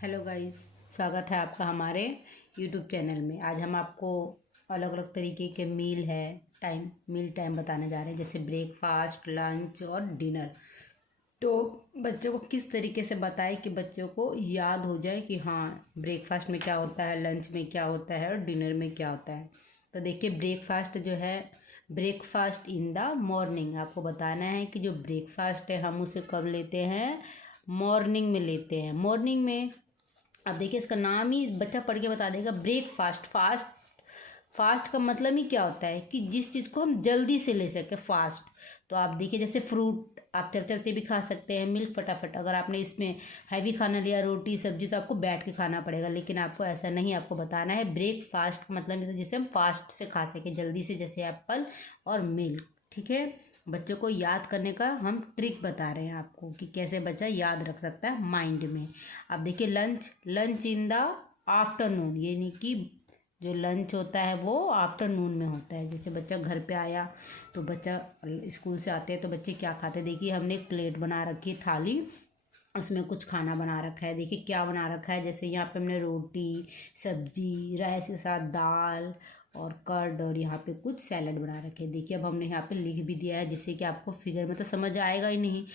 Hello guys, स्वागत है आपका हमारे यूट्यूब चैनल में। आज हम आपको अलग अलग तरीके के मील टाइम बताने जा रहे हैं, जैसे ब्रेकफास्ट, लंच और डिनर। तो बच्चों को किस तरीके से बताएं कि बच्चों को याद हो जाए कि हाँ, ब्रेकफास्ट में क्या होता है, लंच में क्या होता है और डिनर में क्या होता है। तो देखिए, ब्रेकफास्ट जो है, ब्रेकफास्ट इन द मॉर्निंग। आपको बताना है कि जो ब्रेकफास्ट है हम उसे कब लेते हैं, मॉर्निंग में लेते हैं। मॉर्निंग में अब देखिए, इसका नाम ही बच्चा पढ़ के बता देगा, ब्रेकफास्ट। फास्ट का मतलब ही क्या होता है कि जिस चीज़ को हम जल्दी से ले सके, फास्ट। तो आप देखिए, जैसे फ्रूट आप चलते चलते भी खा सकते हैं, मिल्क फटाफट। अगर आपने इसमें हैवी खाना लिया, रोटी सब्जी, तो आपको बैठ के खाना पड़ेगा, लेकिन आपको ऐसा नहीं। आपको बताना है ब्रेकफास्ट का मतलब जिसे हम फास्ट से खा सके, जल्दी से, जैसे एप्पल और मिल्क। ठीक है, बच्चों को याद करने का हम ट्रिक बता रहे हैं आपको कि कैसे बच्चा याद रख सकता है माइंड में। अब देखिए, लंच इन द आफ्टरनून, यानी कि जो लंच होता है वो आफ्टरनून में होता है। जैसे बच्चा घर पे आया, तो बच्चा स्कूल से आते हैं तो बच्चे क्या खाते हैं। देखिए, हमने एक प्लेट बना रखी है, थाली, उसमें कुछ खाना बना रखा है। देखिए क्या बना रखा है, जैसे यहाँ पे हमने रोटी सब्जी, राइस के साथ दाल और कर्ड, और यहाँ पे कुछ सैलड बना रखे हैं। देखिए, अब हमने यहाँ पे लिख भी दिया है, जिससे कि आपको फिगर में तो समझ आएगा ही नहीं।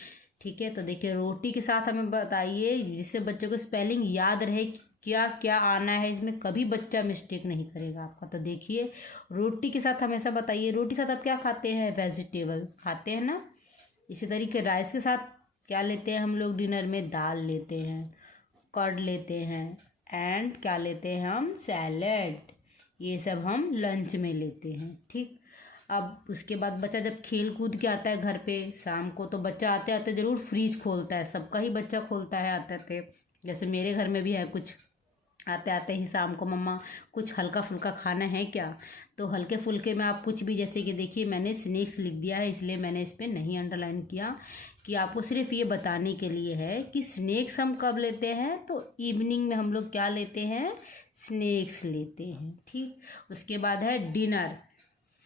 ठीक है, तो देखिए, रोटी के साथ हमें बताइए, जिससे बच्चों को स्पेलिंग याद रहे, क्या क्या आना है इसमें, कभी बच्चा मिस्टेक नहीं करेगा आपका। तो देखिए, रोटी के साथ हमेशा बताइए, रोटी के साथ आप क्या खाते हैं, वेजिटेबल खाते हैं ना। इसी तरीके राइस के साथ क्या लेते हैं हम लोग, डिनर में दाल लेते हैं, कर्ड लेते हैं, एंड क्या लेते हैं हम, सैलेड। ये सब हम लंच में लेते हैं। ठीक, अब उसके बाद बच्चा जब खेल कूद के आता है घर पे शाम को, तो बच्चा आते आते ज़रूर फ्रीज खोलता है। सबका ही बच्चा खोलता है आते आते, जैसे मेरे घर में भी है कुछ। आते आते ही शाम को, मम्मा कुछ हल्का फुल्का खाना है क्या। तो हल्के फुल्के में आप कुछ भी, जैसे कि देखिए, मैंने स्नैक्स लिख दिया है, इसलिए मैंने इस पर नहीं अंडरलाइन किया, कि आपको सिर्फ ये बताने के लिए है कि स्नैक्स हम कब लेते हैं। तो इवनिंग में हम लोग क्या लेते हैं, स्नैक्स लेते हैं। ठीक, उसके बाद है डिनर।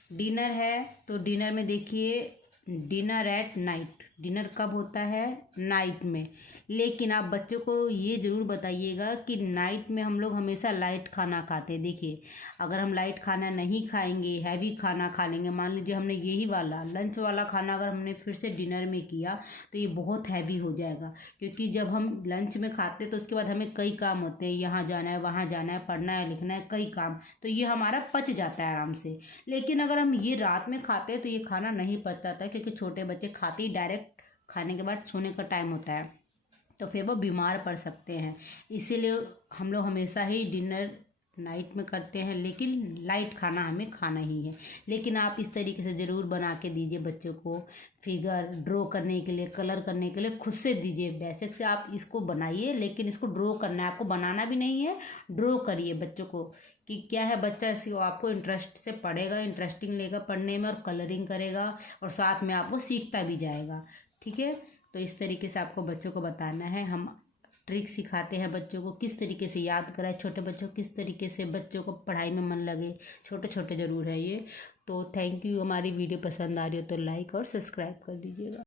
डिनर है तो डिनर में देखिए, डिनर एट नाइट। डिनर कब होता है, नाइट में। लेकिन आप बच्चों को ये ज़रूर बताइएगा कि नाइट में हम लोग हमेशा लाइट खाना खाते हैं। देखिए, अगर हम लाइट खाना नहीं खाएंगे, हैवी खाना खा लेंगे, मान लीजिए हमने यही वाला लंच वाला खाना अगर हमने फिर से डिनर में किया, तो ये बहुत हैवी हो जाएगा। क्योंकि जब हम लंच में खाते हैं तो उसके बाद हमें कई काम होते हैं, यहाँ जाना है, वहाँ जाना है, पढ़ना है, लिखना है, कई काम, तो ये हमारा पच जाता है आराम से। लेकिन अगर हम ये रात में खाते हैं तो ये खाना नहीं पच जाता, क्योंकि छोटे बच्चे खाते ही डायरेक्ट खाने के बाद सोने का टाइम होता है, तो फिर वो बीमार पड़ सकते हैं। इसीलिए हम लोग हमेशा ही डिनर नाइट में करते हैं, लेकिन लाइट खाना हमें खाना ही है। लेकिन आप इस तरीके से ज़रूर बना के दीजिए बच्चों को। फिगर ड्रॉ करने के लिए, कलर करने के लिए खुद से दीजिए। बेसिक से आप इसको बनाइए, लेकिन इसको ड्रॉ करना है, आपको बनाना भी नहीं है, ड्रॉ करिए बच्चों को कि क्या है। बच्चा इसको आपको इंटरेस्ट से पढ़ेगा, इंटरेस्टिंग लेगा पढ़ने में, और कलरिंग करेगा, और साथ में आपको सीखता भी जाएगा। ठीक है, तो इस तरीके से आपको बच्चों को बताना है। हम ट्रिक सिखाते हैं बच्चों को, किस तरीके से याद कराए, छोटे बच्चों को किस तरीके से बच्चों को पढ़ाई में मन लगे। छोटे छोटे ज़रूर है ये। तो थैंक यू। हमारी वीडियो पसंद आ रही हो तो लाइक और सब्सक्राइब कर दीजिएगा।